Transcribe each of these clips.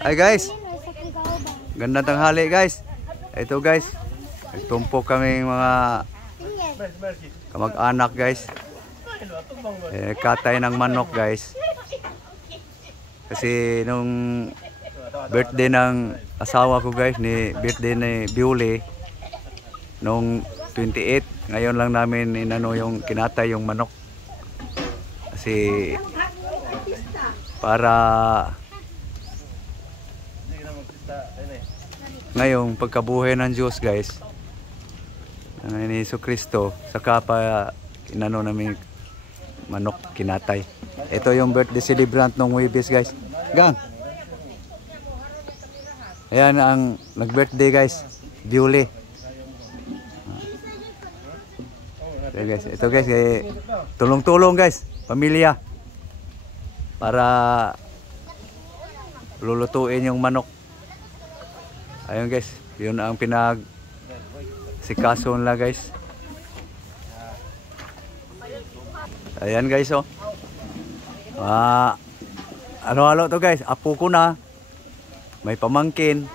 Ay guys, ganda tanghali guys. Ito guys, nagtumpok kami mga kamag-anak guys. Katay ng manok guys. Kasi nung birthday ng asawa ko guys, birthday ni Biuli nung 28, ngayon lang namin inano yung kinatay yung manok. Kasi para ngayong pagkabuhay ng Diyos guys, ni Jesucristo, saka pa inano namin manok kinatay. Ito yung birthday celebrant ng Huwebes guys. Gang. Ayan ang nag-birthday guys, Biuli. Okay guys, ito guys, tulong-tulong guys, pamilya. Para lulutuin yung manok. Ayun guys, yun ang sikaso nila guys. Ayan guys oh. Halo-halo to guys, apo ko na. May pamangkin.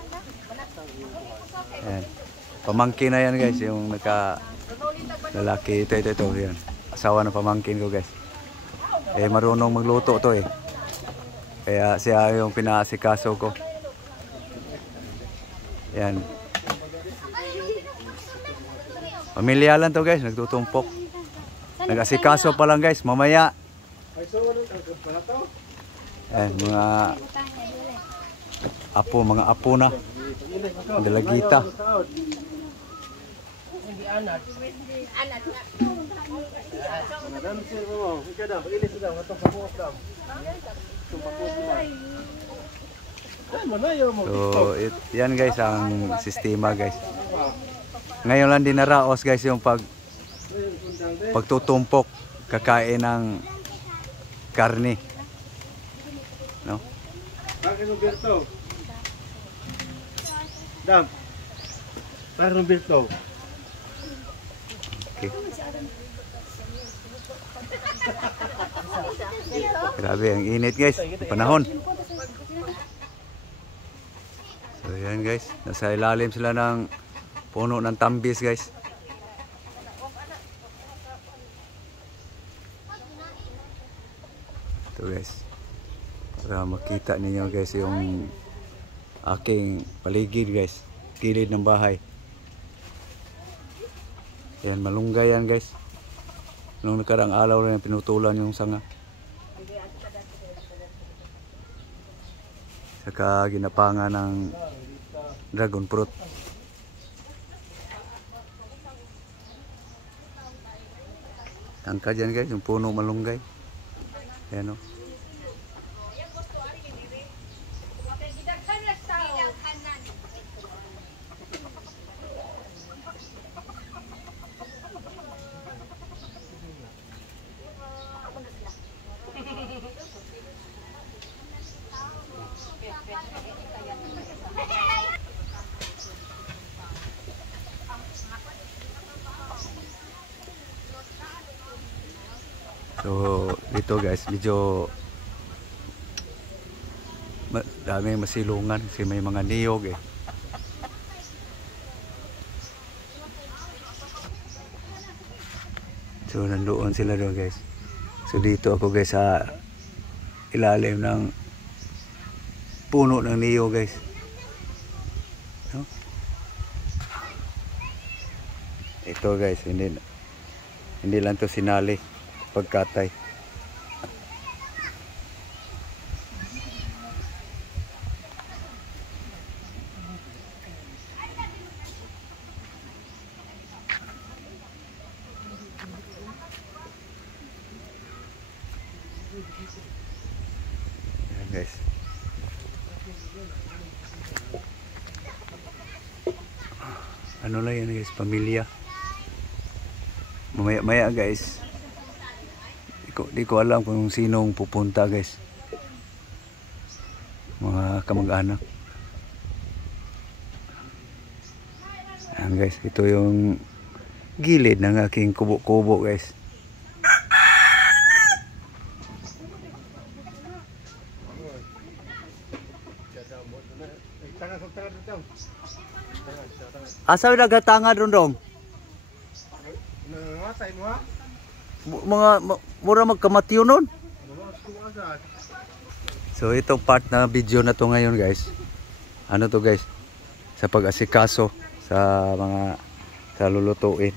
Ayan. Pamangkin na yan guys, yung lalaki. Ito yan. Asawa ng pamangkin ko guys. Marunong magluto to eh. Kaya siya yung pinasikaso ko. Yan. Pamilya lang to guys, nagtutumpok. Nag-asikaso pa lang guys, mamaya. Ayan, mga apo na. Dalagita. So, yan guys ang sistema guys. Ngayon lang din naraos guys yung pagtutumpok, kakain ng karne. No? Roberto. Dam. Roberto. Okay. Grabe ang init guys, panahon. So yan guys, nasa ilalim sila ng puno ng tambis guys. Ito guys, para makita ninyo guys yung aking paligid guys, gilid ng bahay. Yan, malunggay yan guys. Nung nakarang alaw rin pinutulan yung sanga. Saka ginapangan ng dragon fruit. Tangkad yan guys, yung puno malunggay. Ayan o. So dito guys, medyo dami masilungan kasi may mga niyog eh. So nandoon sila doon guys. So dito ako guys sa ilalim ng puno ng niyog guys. No? Ito guys, hindi lang to sinali pagkatay. Ayan guys. Ano lang yan guys, pamilya. Mamaya guys, di ko alam kung sinong pupunta guys, mga kamag-anak. Ayan guys, ito yung gilid ng aking kubo-kubo guys. Tangan dito. Asa yung naghatanga doon dong? Nangangatay mo ha? Mura magkamatyo nun. Nangangatay mo agad. So itong part na video na to ngayon guys. Ano to guys? Sa pag-asikaso sa mga sa lulutuin.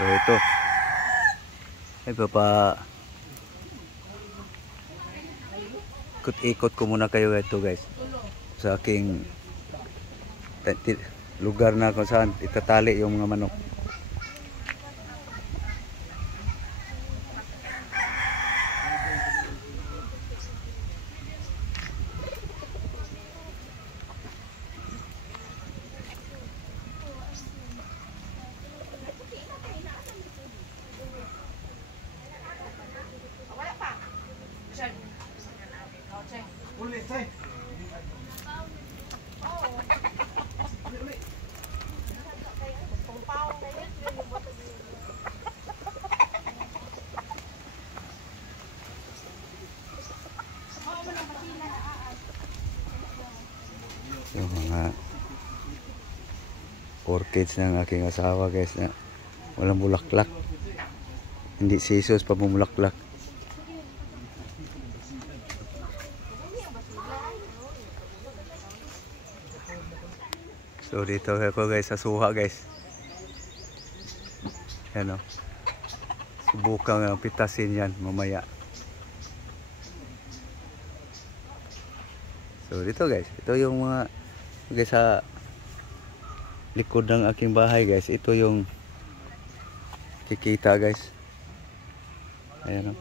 So ito. Ikot ko muna kayo ito guys. Sa aking lugar na kung saan itatali yung mga manok. Ulit, say. Yung mga orchids ng aking asawa guys na walang bulaklak. Hindi sisos pa bumulaklak. So dito ako guys sa suha guys. Ano? Subukan pitasin yan mamaya. So dito guys, ito yung mga guys sa likod ng aking bahay guys. Ito yung kikita guys. Ayan o.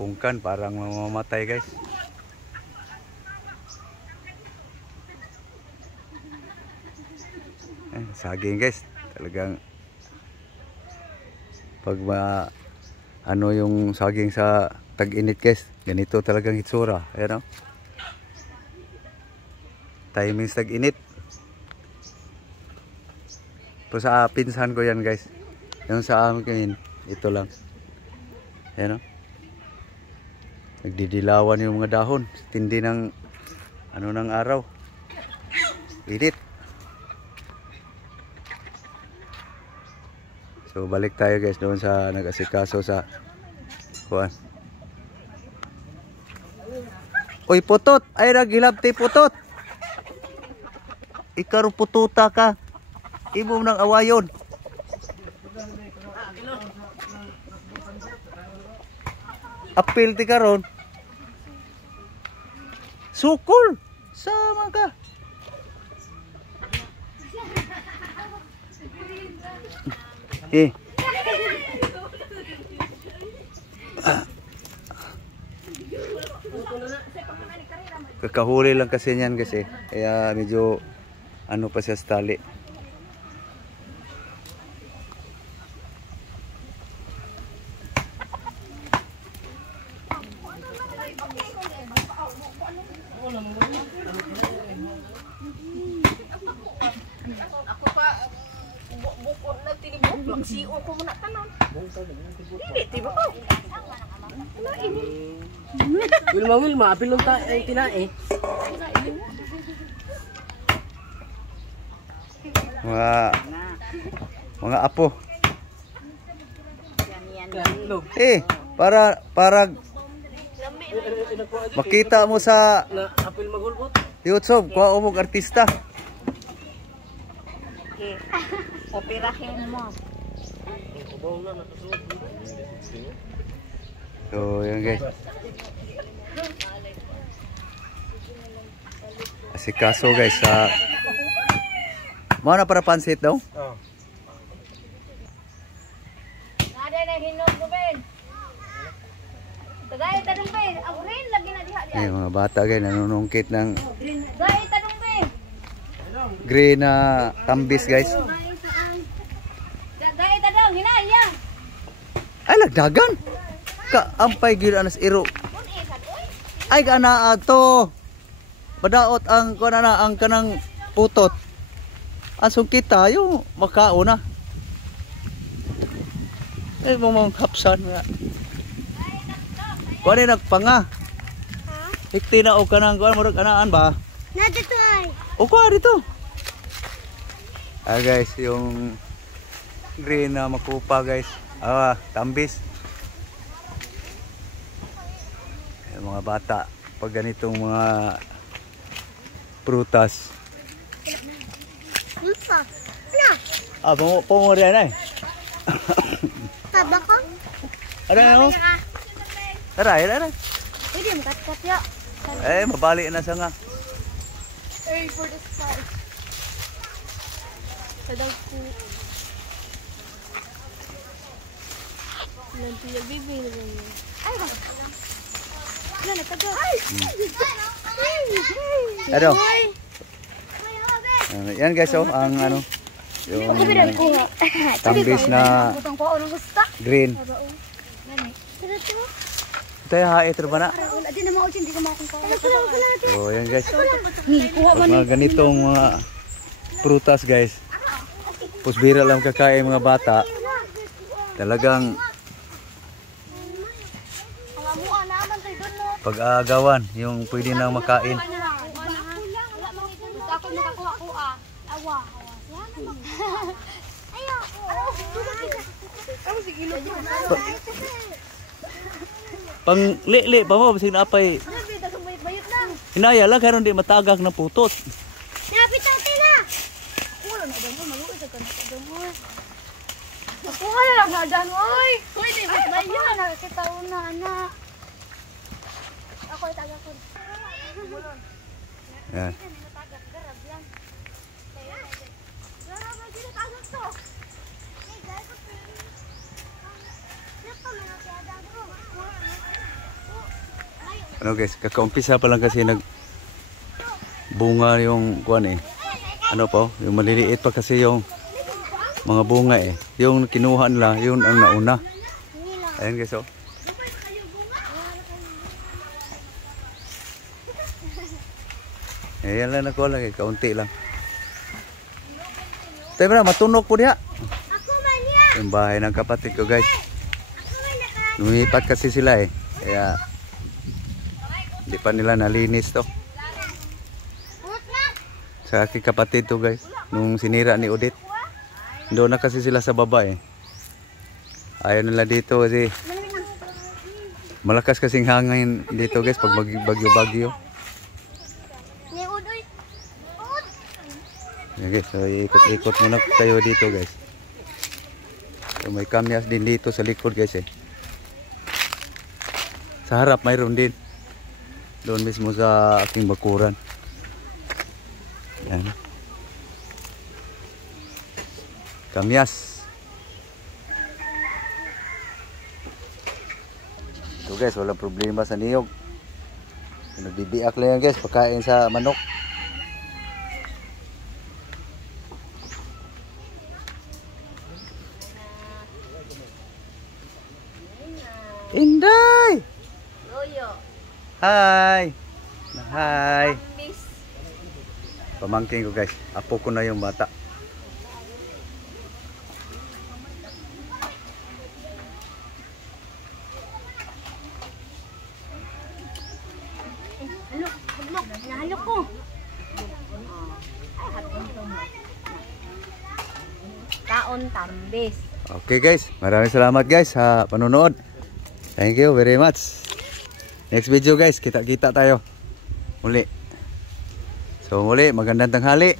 Pungkan parang mamamatay guys. Saging guys, talagang pag ano yung saging sa tag-init guys, ganito talagang itsura. Ayan o. Timing tag-init. Po sa pinsan ko yan guys. Yung sa amin, ito lang. Ayan o. Nagdidilawan yung mga dahon. Tindi ng ano ng araw. Init. So balik tayo guys doon sa nag-asikaso sa kuan. Oy putot, ay ragilabti putot. Ikaw pututa ka. Imo nang awayon. Apil ti karon. Sukol. Sama ka. Kakahuli lang kasi niyan kasi. Kaya medyo ano pa siya sa tali. Ako pa bukod na tinibok lang siyo ko muna tanan. Dili tiba ko. Wilma, apilon ta ay tinae. Mga apo. Yan. Para makita mo sa Na apil magulbot. YouTube, kuha mo artista. Operahin mo. So, yan guys. Asikaso guys sa mana para pansit daw? Oh. Nade na hinog ko ben. Tagay tanong ben, ang green lagi na diha diha. Ay, mga bata guys nanunungkit ng Tagay tanong ben. green na tambis guys. Tagay tanong hinaya. Ay lagdagan. Ka ampay gyud anas iro. Kun isad oy. Ay kana ato. Badaot ang kanana ang kanang putot. Asong kita yung makauna. Ay mong hapsan nga. Kuan ni nagpanga. Hikti na og kanang kuan murag anaan ba? Na dito ay. O kuan dito. Guys, yung green na makupa guys. Tambis. Yung mga bata pag ganitong mga prutas. Lupa. Na. Pumuri na eh. Tabako. Ano na mo? Aray. Pwede mo kat ya. Mabalik na sa nga. Hey, for the spice. Sadang po. Nanti ya bibi na ganyan. Ay, ba? Wala na, tago. Ay! Ano? Yan guys, ang ano, yung tambis na green. Tayo haiter ba na? So yan guys. Pag mga ganitong mga prutas guys, pusbira lang kakain mga bata. Talagang pag-aagawan yung pwede nang makain. Pang li pa mo bisig napay. Hinaya lang karon di matagak na putot. Napit natin na. Wala na daw mo maluoy sa kanto mo. Ako na lang na dyan, oy. Oy, di ba yun? Nakakita na, anak. Ako taga ko. Yan. Ano guys, kakaumpisa pa lang kasi bunga yung kuan eh. Ano po, yung maliliit pa kasi yung mga bunga eh. Yung kinuha nila, yun ang nauna. Ayan guys oh. Ayan lang ako lang, kaunti lang. Tayo na, matunog po niya. Yung bahay ng kapatid ko guys. Lumipat kasi sila eh. Kaya hindi pa nila nalinis to. Sa aking kapatid to guys. Nung sinira ni Odette. Doon na kasi sila sa baba eh. Ayaw nila dito kasi malakas kasing hangin dito guys pag bagyo-bagyo. Yan guys, so ikot-ikot muna tayo dito guys. So, may kamyas din dito sa likod guys eh. Sa harap mayroon din. Doon mismo sa aking bakuran. Yan. Kamyas. Ito guys, walang problema sa niyog. Nagbibiak lang yan guys, pagkain sa manok. Inday! Loyo. Hi! Hi! Miss. Pamangkin ko guys, apo ko na yung bata. Nahalo ko. Taon tambis. Okay guys, maraming salamat guys sa panonood. Thank you very much. Next video guys, kita-kita tayo muli. So muli, magandang tanghali.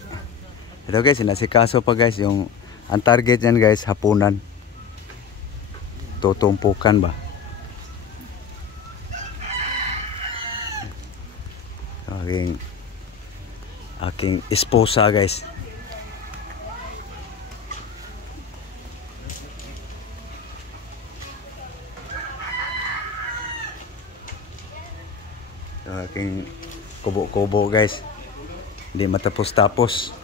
Ito guys, sinasikaso pa guys yung ang target yan guys, hapunan. Tutumpukan ba? Aking esposa guys. Aking kubo-kubo guys. Hindi matapos-tapos.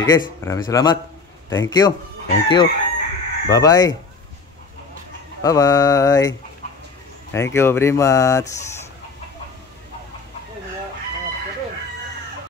Okay guys, maraming salamat. Thank you. Thank you. Bye-bye. Bye-bye. Thank you very much.